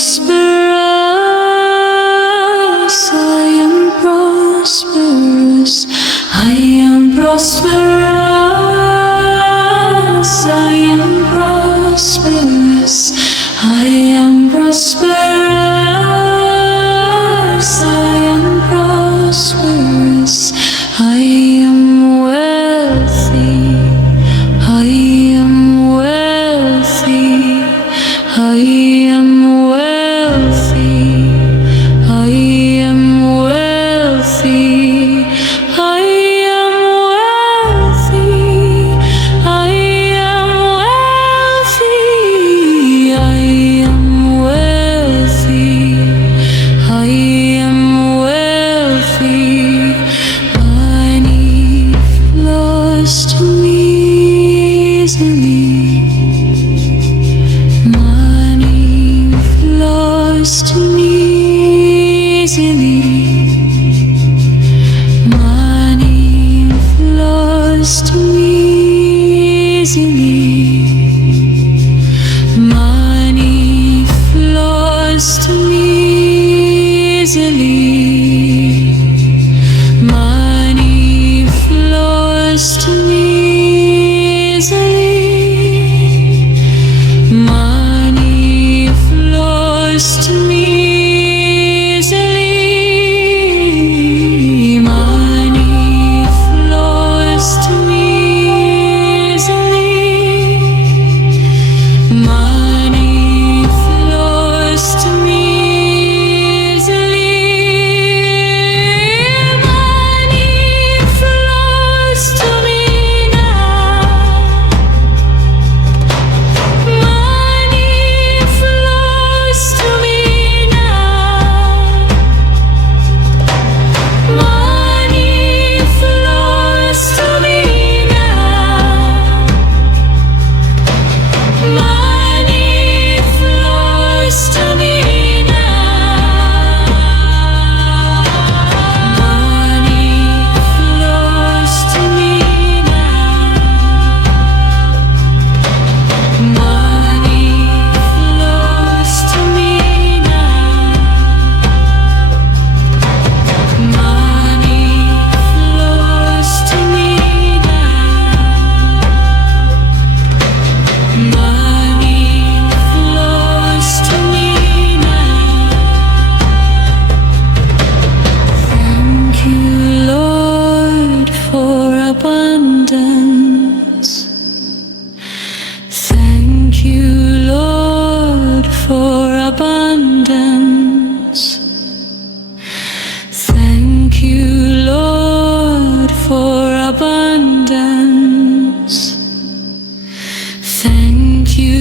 prosperous, I am prosperous, I am prosperous, I am prosperous, I am prosperous, I am prosperous, I am wealthy, I am wealthy, I am wealthy, I am wealthy, I am wealthy, I am wealthy, I am wealthy, I am wealthy. Money flows to me easily. Money flows to me easily. Money flows to me easily. Money flows to me easily. Money flows to me easily. Money flows to me easily. Money flows to me easily. Money flows to me easily. Money flows to me now. Money flows to me now. Money flows to me now. Money flows to me now. Money flows to me now. Money flows to me now. Money flows to me now. Money flows to me now. Thank you, Lord, for abundance. Thank you, Lord, for abundance. Thank you, Lord, for abundance. Thank you,